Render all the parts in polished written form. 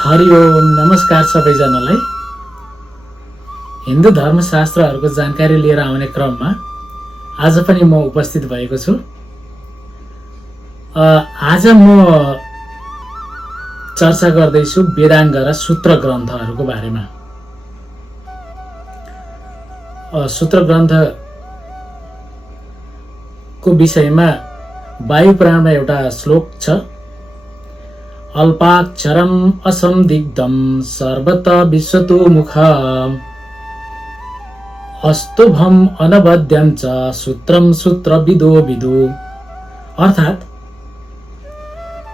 हरि ओम नमस्कार सबैजनालाई। हिन्दू धर्मशास्त्रहरूको जानकारी लिएर आउने क्रममा आज पनि म उपस्थित भएको छु। आज म चर्चा गर्दैछु वेदाङ्ग र सूत्र ग्रन्थहरूको बारेमा। सूत्र ग्रन्थको विषयमा वायु पुराणमा एउटा श्लोक छ, अल्पाक्षरम असंदिग्धम सर्वत विश्वतो मुख अस्तुभम अनवद्यं च सूत्रम सूत्रविदो विदु। अर्थात्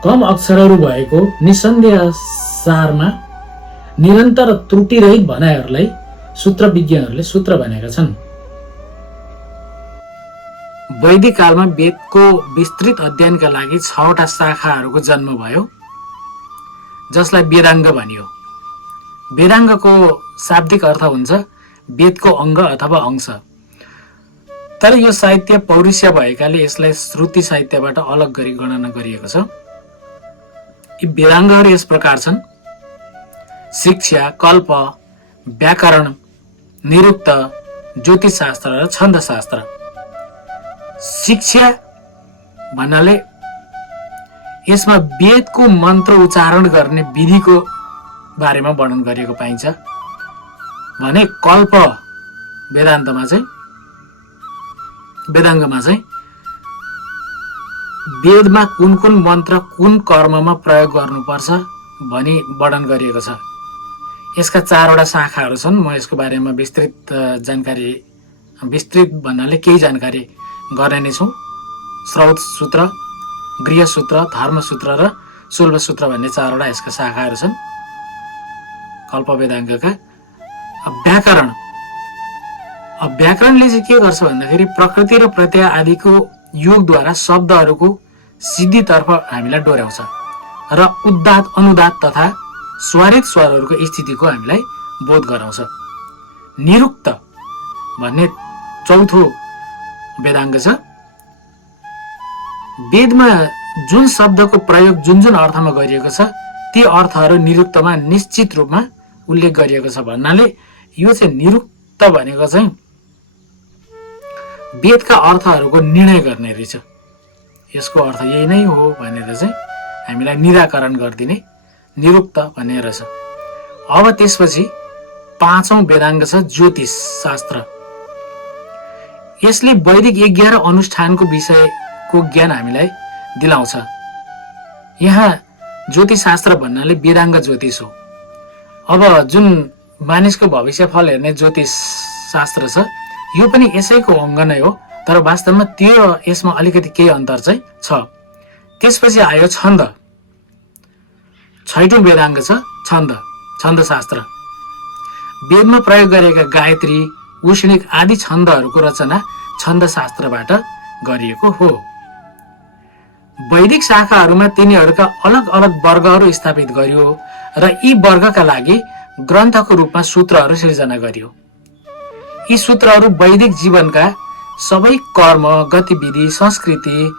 कम अक्षरहरू भएको निसन्देह सारमा निरन्तर त्रुटिरहित भनाइहरूलाई सूत्रविज्ञहरूले सूत्र भनेका छन्। वैदिक कालमा वेदको विस्तृत अध्ययनका लागि 6वटा शाखाहरूको जन्म भयो, जसलाई वेदाङ्ग भनियो। वेदाङ्गको शाब्दिक अर्थ हुन्छ वेदको अङ्ग अथवा अंश। तर यो साहित्य पौरुषीय भएकाले यसलाई श्रुति साहित्यबाट अलग गरी गणना गरिएको छ। यी वेदाङ्गहरू यस प्रकार छन्: शिक्षा, कल्प, व्याकरण, निरुक्त, ज्योतिषशास्त्र र छन्दशास्त्र। शिक्षा भन्नाले यसमा वेदको मन्त्र उच्चारण गर्ने विधिको बारेमा वर्णन गरिएको पाइन्छ भने कल्प वेदान्तमा चाहिँ वेदाङ्गमा चाहिँ वेदमा कुन कुन मन्त्र कुन कर्ममा प्रयोग गर्नुपर्छ भनी वर्णन गरिएको छ। यसका 4वटा शाखाहरू छन्। म यसको बारेमा विस्तृत भन्नाले केही जानकारी गर्ने नै छु। श्रौत सूत्र, गृह सूत्र, धर्म सूत्र र शुल्ब सूत्र भन्ने 4वटा यसका शाखाहरू छन् कल्प वेदाङ्गका। व्याकरणले चाहिँ के गर्छ भन्दाखेरि प्रकृति र प्रत्यय आदिको योगद्वारा शब्दहरूको सिद्धितर्फ हामीलाई डोर्याउँछ र उदात्त, अनुदात्त तथा स्वरित स्वरहरूको स्थितिको हामीलाई बोध गराउँछ। निरुक्त भन्ने 4थो वेदाङ्ग छ। वेदमा जुन शब्दको प्रयोग जुन जुन अर्थमा गरिएको छ ती अर्थहरू निरुक्तमा निश्चित रूपमा उल्लेख गरिएको छ भन्नाले यो चाहिँ निरुक्त भनेको चाहिँ वेदका अर्थहरूको निर्णय गर्ने रहेछ। यसको अर्थ यही नै हो भनेर चाहिँ हामीलाई निराकरण गरिदिने निरुक्त भन्ने रहेछ। अब त्यसपछि 5औं वेदाङ्ग छ ज्योतिष शास्त्र। यसले वैदिक यज्ञ र अनुष्ठानको विषयको ज्ञान हामीलाई दिलाउँछ। यहाँ ज्योतिष शास्त्र भन्नाले वेदाङ्ग ज्योतिष हो। अब जुन मानिसको भविष्यफल हेर्ने ज्योतिष शास्त्र छ यो पनि यसैको अङ्ग नै हो, तर वास्तवमा त्यो यसमा अलिकति केही अन्तर चाहिँ छ। त्यसपछि आयो छन्द। 6औं वेदाङ्ग छ छन्दशास्त्र। वेदमा प्रयोग गरेका गायत्री, उष्णिक आदि छन्दहरूको रचना छन्दशास्त्रबाट गरिएको हो। वैदिक शाखाहरूमा तिनीहरूका अलग अलग वर्गहरू स्थापित गरियो र यी वर्गका लागि ग्रन्थको रूपमा सूत्रहरू सिर्जना गरियो। यी सूत्रहरू वैदिक जीवनका सबै कर्म, गतिविधि, संस्कृति,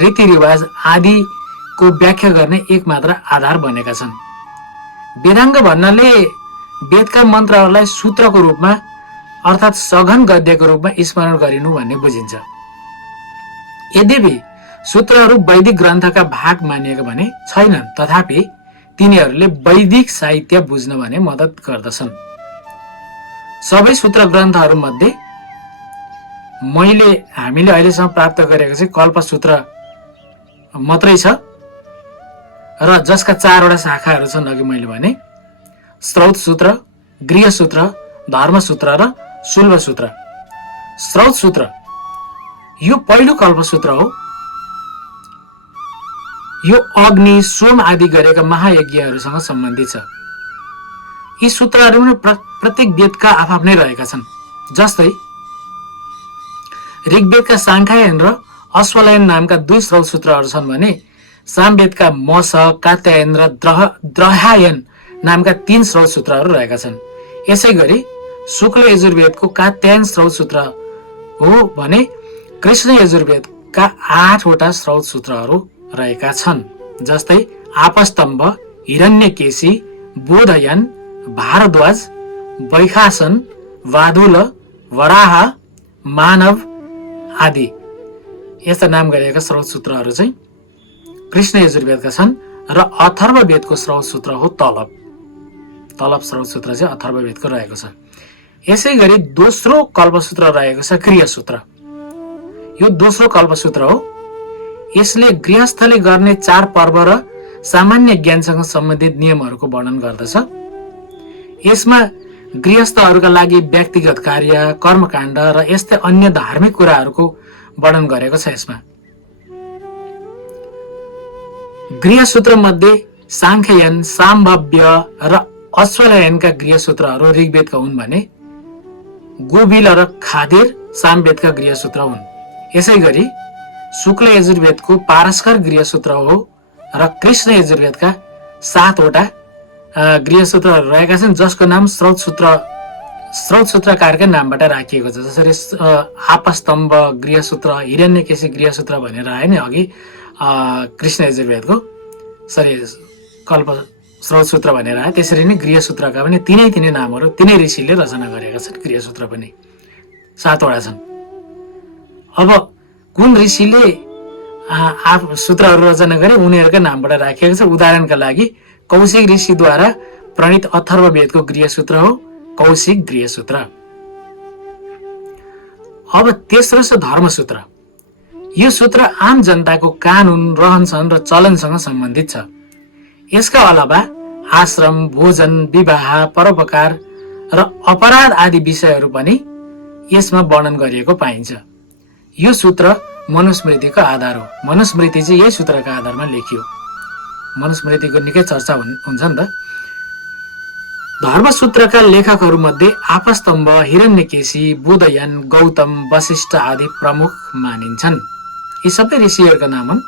रीतिरिवाज आदिको व्याख्या गर्ने एकमात्र आधार बनेका छन्। वेदाङ्ग भन्नाले वेदका मन्त्रहरूलाई सूत्रको रूपमा अर्थात् सघन गद्यको रूपमा स्मरण गरिनु भन्ने बुझिन्छ। यद्यपि सूत्रहरू वैदिक ग्रन्थका भाग मानिएका भने छैनन्, तथापि तिनीहरूले वैदिक साहित्य बुझ्न भने मद्दत गर्दछन्। सबै सूत्र ग्रन्थहरूमध्ये हामीले अहिलेसम्म प्राप्त गरेको चाहिँ कल्पसूत्र मात्रै छ र जसका 4वटा शाखाहरू छन्। अघि मैले भने श्रौत सूत्र, गृह सूत्र, धर्म सूत्र र शुल्ब सूत्र। श्रौत सूत्र यो पहिलो कल्पसूत्र हो। यो अग्नि, सोम आदि गरेका महायज्ञहरूसँग सम्बन्धित छ। यी सूत्रहरूमा प्रत्येक वेदका आफ्नै रहेका छन्। जस्तै ऋग्वेदका साङ्ख्यायन र अश्वलायन नामका 2 श्रौत सूत्रहरू छन् भने सामवेदका मस, कात्यायन र द्रहायन नामका 3 श्रौत सूत्रहरू रहेका छन्। यसै गरी शुक्ल यजुर्वेदको कात्यायन श्रौत सूत्र हो भने कृष्ण यजुर्वेदका 8वटा श्रौत सूत्रहरू रहेका छन्। जस्तै आपस्तम्भ, हिरण्यकेशी, बोधयन, भारद्वाज, वैखासन, वादुल, वराह, मानव आदि यस्ता नाम गरिएका स्रोत सूत्रहरू चाहिँ कृष्ण यजुर्वेदका छन् र अथर्व वेदको स्रोत सूत्र हो तलब। तलब स्रोत सूत्र चाहिँ अथर्व वेदको रहेको छ। यसै गरी दोस्रो कल्पसूत्र रहेको छ गृहसूत्र। यो दोस्रो कल्पसूत्र हो। यसले गृहस्थले गर्ने चाड पर्व र सामान्य ज्ञानसँग सम्बन्धित नियमहरूको वर्णन गर्दछ। यसमा गृहस्थहरूका लागि व्यक्तिगत कार्य, कर्मकाण्ड र यस्तै अन्य धार्मिक कुराहरूको वर्णन गरेको छ। यसमा गृहसूत्र मध्ये सांख्ययन, साम्भव्य र अश्वलायनका गृहसूत्रहरू ऋग्वेदका हुन् भने गोबिल र खादिर सामवेदका गृहसूत्र हुन्। यसै गरी शुक्ल यजुर्वेदको पारस्कर गृहसूत्र हो र कृष्ण यजुर्वेदका 7 वटा गृहसूत्रहरू रहेका छन्, जसको नाम स्रोत सूत्रकारकै नामबाट राखिएको छ। जसरी आपस्तम्भ गृहसूत्र, हिरण्यकेशी गृहसूत्र भनेर आयो नि अघि कृष्ण यजुर्वेदको कल्प स्रोत सूत्र भनेर आयो, त्यसरी नै गृहसूत्रका पनि तिनै नामहरू तिनै ऋषिले रचना गरेका छन्। गृहसूत्र पनि 7 वटा छन्। अब कुन ऋषिले सूत्रहरू रचना गरे उनीहरूकै नामबाट राखिएको छ। उदाहरणका लागि कौशिक ऋषिद्वारा प्रणीत अथर्व वेदको गृहसूत्र हो कौशिक गृहसूत्र। अब तेस्रो छ धर्मसूत्र। यो सूत्र आम जनताको कानुन, रहनसहन र चलनसँग सम्बन्धित छ। यसका अलावा आश्रम, भोजन, विवाह, परोपकार र अपराध आदि विषयहरू पनि यसमा वर्णन गरिएको पाइन्छ। यो सूत्र मनुस्मृतिको आधार हो। मनुस्मृति चाहिँ यही सूत्रका आधारमा लेखियो। मनुस्मृतिको निकै चर्चा हुन्छ नि त। धर्मसूत्रका लेखकहरू मध्ये आपस्तम्भ, हिरण्यकेशी, बोधयन, गौतम, वशिष्ठ आदि प्रमुख मानिन्छन्। यी सबै ऋषिहरूका नाम हुन्,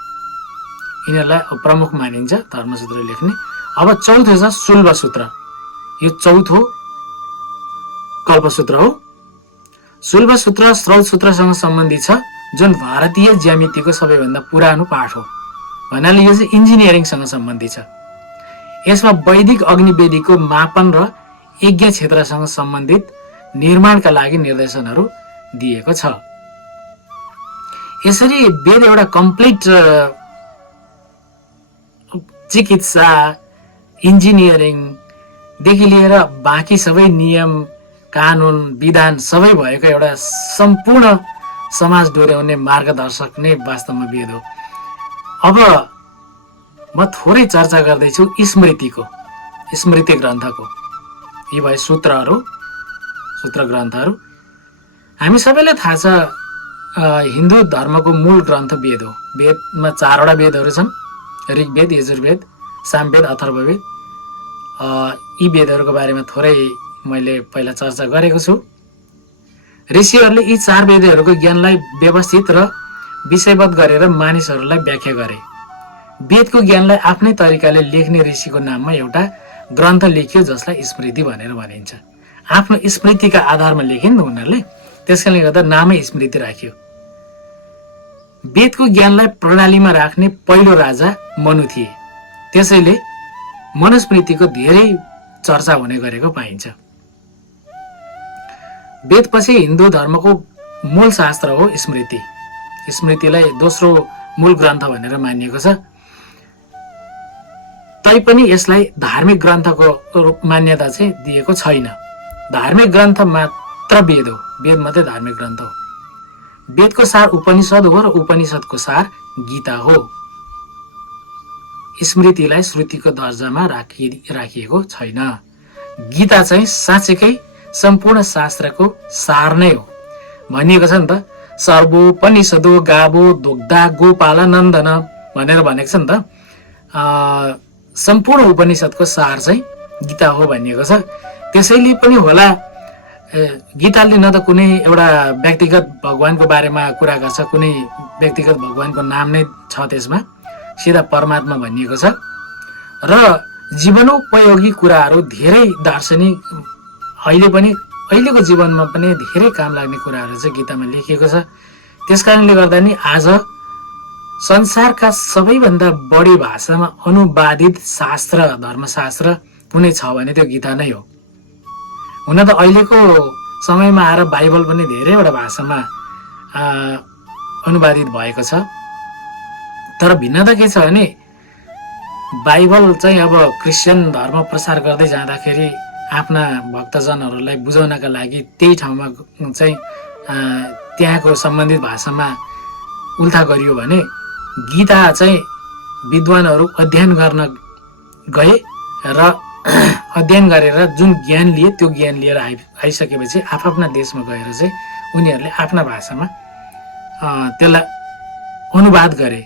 यिनीहरूलाई प्रमुख मानिन्छ धर्मसूत्र लेख्ने। अब चौथो छ शुल्ब सूत्र। यो चौथो कल्पसूत्र हो। शुल्ब सूत्र स्रोत सूत्रसँग सम्बन्धित छ, जुन भारतीय ज्यामितिको सबैभन्दा पुरानो पाठ हो। भन्नाले यो चाहिँ इन्जिनियरिङसँग सम्बन्धित छ। यसमा वैदिक अग्निवेदीको मापन र यज्ञ क्षेत्रसँग सम्बन्धित निर्माणका लागि निर्देशनहरू दिएको छ। यसरी वेद एउटा कम्प्लिट चिकित्सा, इन्जिनियरिङदेखि लिएर बाँकी सबै नियम, कानुन, विधान सबै भएको एउटा सम्पूर्ण समाज डोर्याउने मार्गदर्शक नै वास्तवमा वेद हो। अब म थोरै चर्चा गर्दैछु स्मृति ग्रन्थको। यी भए सूत्र ग्रन्थहरू। हामी सबैलाई थाहा छ हिन्दू धर्मको मूल ग्रन्थ वेद हो। वेदमा 4 वटा वेदहरू छन्, ऋग्वेद, यजुर्वेद, सामवेद, अथर्ववेद। यी वेदहरूको बारेमा थोरै मैले पहिला चर्चा गरेको छु। ऋषिहरूले यी 4 वेदहरूको ज्ञानलाई व्यवस्थित र विषयबद्ध गरेर मानिसहरूलाई व्याख्या गरे। वेदको ज्ञानलाई आफ्नै तरिकाले लेख्ने ऋषिको नाममा एउटा ग्रन्थ लेखियो, जसलाई स्मृति भनेर भनिन्छ। आफ्नो स्मृतिका आधारमा लेखे नि उनीहरूले, त्यसकारणले गर्दा नामै स्मृति राखियो। वेदको ज्ञानलाई प्रणालीमा राख्ने पहिलो राजा मनु थिए। त्यसैले मनुस्मृतिको धेरै चर्चा हुने गरेको पाइन्छ। वेदपछि हिन्दू धर्मको मूल शास्त्र हो स्मृति। स्मृतिलाई दोस्रो मूल ग्रन्थ भनेर मानिएको छ। तैपनि यसलाई धार्मिक ग्रन्थको मान्यता चाहिँ दिएको छैन। धार्मिक ग्रन्थ मात्र वेद हो, वेद मात्रै धार्मिक ग्रन्थ हो। वेदको सार उपनिषद हो र उपनिषदको सार गीता हो। स्मृतिलाई श्रुतिको दर्जामा राखिएको छैन। गीता चाहिँ साँच्चैकै सम्पूर्ण शास्त्रको सार नै हो। भनिएको छ नि त, सर्वोपनिषदो गावो दुग्धा गोपाल नन्दन भनेर भनेको छ नि त। सम्पूर्ण उपनिषदको सार चाहिँ गीता हो भनिएको छ। त्यसैले पनि होला गीताले न त कुनै एउटा व्यक्तिगत भगवानको बारेमा कुरा गर्छ, कुनै व्यक्तिगत भगवानको नाम नै छ त्यसमा, सिधा परमात्मा भनिएको छ। र जीवनोपयोगी कुराहरू धेरै दार्शनिक अहिलेको जीवनमा पनि धेरै काम लाग्ने कुराहरू चाहिँ गीतामा लेखिएको छ। त्यसकारणले गर्दा नि आज संसारका सबैभन्दा बढी भाषामा अनुवादित शास्त्र, धर्मशास्त्र कुनै छ भने त्यो गीता नै हो। हुन त अहिलेको समयमा आएर बाइबल पनि धेरैवटा भाषामा अनुवादित भएको छ, तर भिन्नता के छ भने बाइबल चाहिँ अब क्रिस्चियन धर्म प्रसार गर्दै जाँदाखेरि आफ्ना भक्तजनहरूलाई बुझाउनका लागि त्यही ठाउँमा चाहिँ त्यहाँको सम्बन्धित भाषामा उल्था गरियो भने गीता चाहिँ विद्वानहरू अध्ययन गर्न गए र अध्ययन गरेर जुन ज्ञान लिए त्यो ज्ञान लिएर आइसकेपछि आफ्ना देशमा गएर चाहिँ उनीहरूले आफ्ना भाषामा त्यसलाई अनुवाद गरे।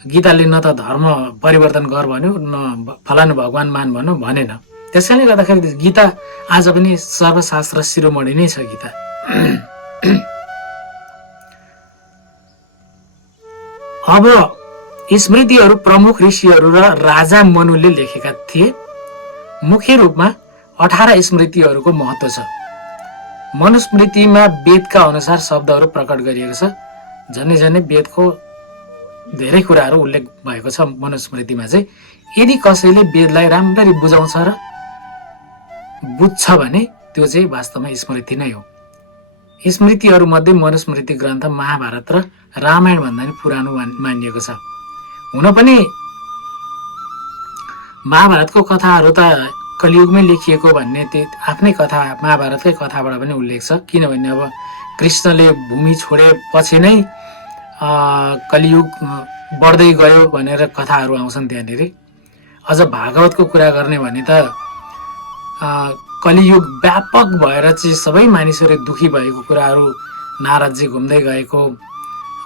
गीताले न त धर्म परिवर्तन गर भन्यो, न फलानु भगवान मान भन्यो भनेन। त्यसैले गर्दाखेरि गीता आज पनि सर्वशास्त्र शिरोमणि नै छ गीता। अब स्मृतिहरू प्रमुख ऋषिहरू र राजा मनुले लेखेका थिए। मुख्य रूपमा 18 स्मृतिहरूको महत्त्व छ। मनुस्मृतिमा वेदका अनुसार शब्दहरू प्रकट गरिएको छ। झन्डै झन्डै वेदको धेरै कुराहरू उल्लेख भएको छ मनुस्मृतिमा चाहिँ। यदि कसैले वेदलाई राम्ररी बुझाउँछ र बुझ्छ भने त्यो चाहिँ वास्तवमा स्मृति नै हो। स्मृतिहरूमध्ये मनुस्मृति ग्रन्थ महाभारत र रामायण भन्दा पनि पुरानो मानिएको छ। हुन पनि महाभारतको कथाहरू त कलियुगमै लेखिएको भन्ने त्यो आफ्नै कथा महाभारतकै कथाबाट पनि उल्लेख छ। किनभने अब कृष्णले भूमि छोडेपछि नै कलियुग बढ्दै गयो भनेर कथाहरू आउँछन् त्यहाँनिर। अझ भागवतको कुरा गर्ने भने त कलियुग व्यापक भएर चाहिँ सबै मानिसहरू दुखी भएको कुराहरू, नारदजी घुम्दै गएको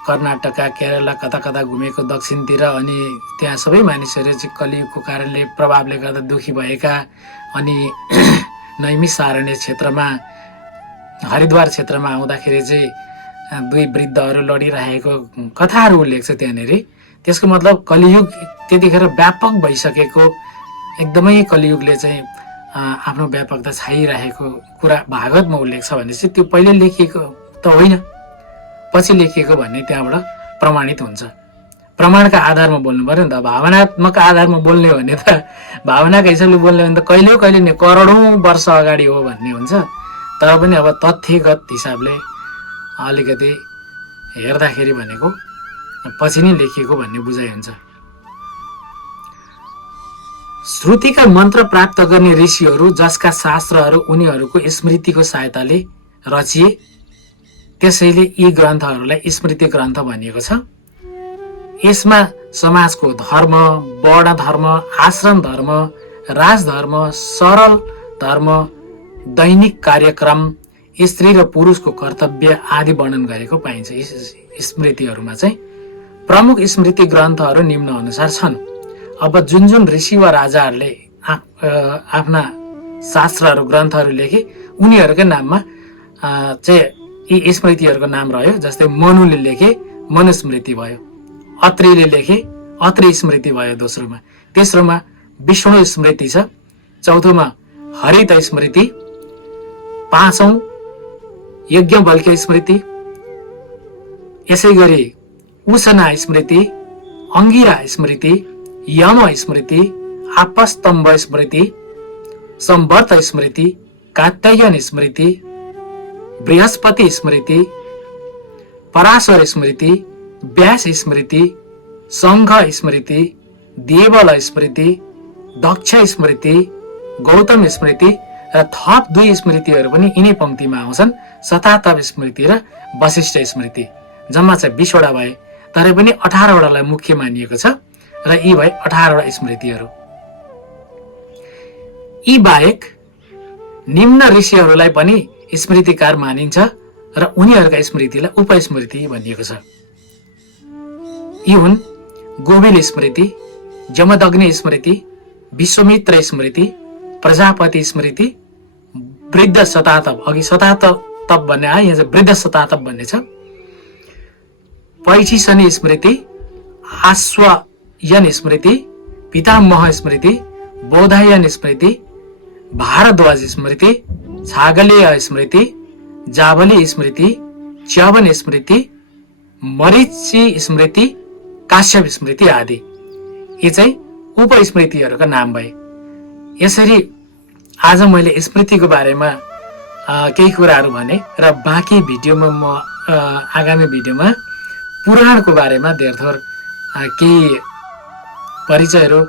कर्नाटका केरला कता कता घुमेको दक्षिणतिर, अनि त्यहाँ सबै मानिसहरू चाहिँ कलियुगको कारणले प्रभावले गर्दा दुखी भएका, अनि नैमिषारण्य क्षेत्रमा हरिद्वार क्षेत्रमा आउँदाखेरि चाहिँ दुई वृद्धहरू लडिरहेको कथाहरू उल्लेख छ त्यहाँनिर। त्यसको मतलब कलियुग त्यतिखेर व्यापक भइसकेको, एकदमै कलियुगले चाहिँ आफ्नो व्यापकता छाइरहेको कुरा भागवतमा उल्लेख छ भने चाहिँ त्यो पहिले लेखिएको त होइन, पछि लेखिएको भन्ने त्यहाँबाट प्रमाणित हुन्छ। प्रमाणका आधारमा बोल्नु पर्यो नि त। भावनात्मक आधारमा बोल्ने हो भने त, भावनाका हिसाबले बोल्ने हो भने त कहिले कहिले नि करोडौँ वर्ष अगाडि हो भन्ने हुन्छ। तर पनि अब तथ्यगत हिसाबले अलिकति हेर्दाखेरि भनेको पछि नै लेखिएको भन्ने बुझाइ हुन्छ। श्रुतिका मन्त्र प्राप्त गर्ने ऋषिहरू जसका शास्त्रहरू उनीहरूको स्मृतिको सहायताले रचिए, त्यसैले यी ग्रन्थहरूलाई स्मृति ग्रन्थ भनिएको छ। यसमा समाजको धर्म, वर्ण धर्म, आश्रम धर्म, राजधर्म, सरल धर्म, दैनिक कार्यक्रम, स्त्री र पुरुषको कर्तव्य आदि वर्णन गरेको पाइन्छ। स्मृतिहरूमा चाहिँ प्रमुख स्मृति ग्रन्थहरू निम्न अनुसार छन्। अब जुन जुन ऋषि वा राजाहरूले आफ्ना शास्त्रहरू ग्रन्थहरू लेखे उनीहरूकै नाममा चाहिँ यी स्मृतिहरूको नाम रह्यो। जस्तै मनुले लेखे मनुस्मृति भयो, अत्रिले लेखे अत्रि स्मृति भयो दोस्रोमा, तेस्रोमा विष्णु स्मृति छ, चौथोमा हरित स्मृति, पाँचौं यज्ञवल्क्य स्मृति, यसै गरी उशना स्मृति, अंगिरा स्मृति, यम स्मृति, आपस्तम्भ स्मृति, संवर्त स्मृति, कात्यायन स्मृति, बृहस्पति स्मृति, पराशर स्मृति, व्यास स्मृति, संघ स्मृति, देवल स्मृति, दक्ष स्मृति, गौतम स्मृति र थप 2 स्मृतिहरू पनि यिनै पंक्तिमा आउँछन्, शतातप स्मृति र वशिष्ठ स्मृति। जम्मा चाहिँ 20 वटा भए, तर पनि 18 वटालाई मुख्य मानिएको छ र यी भए 18 वटा स्मृतिहरू। यी बाहेक निम्न ऋषिहरूलाई पनि स्मृतिकार मानिन्छ र उनीहरूका स्मृतिलाई उपस्मृति भनिएको छ। यी हुन् गोविल स्मृति, जमदग्नि स्मृति, विश्वमित्र स्मृति, प्रजापति स्मृति, वृद्ध शतातप, अघि शतातप भन्ने आयो, यहाँ चाहिँ वृद्ध शतातप भन्ने छ, पैठिसनी स्मृति, आश्वयन स्मृति, पितामह स्मृति, बौधायन स्मृति, भारद्वाज स्मृति, छागलेय स्मृति, जावली स्मृति, च्यवन स्मृति, मरीचि स्मृति, काश्यप स्मृति आदि। यी चाहिँ उपस्मृतिहरूका नाम भए। यसरी आज मैले स्मृतिको बारेमा केही कुराहरू भने र बाँकी भिडियोमा म आगामी भिडियोमा पुराणको बारेमा धेरथोर केही परिचयहरू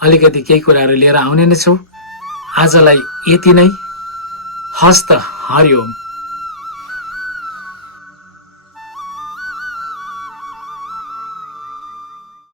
अलिकति केही कुराहरू लिएर आउने नै छौँ। आजलाई यति नै। हस्त हरिओम।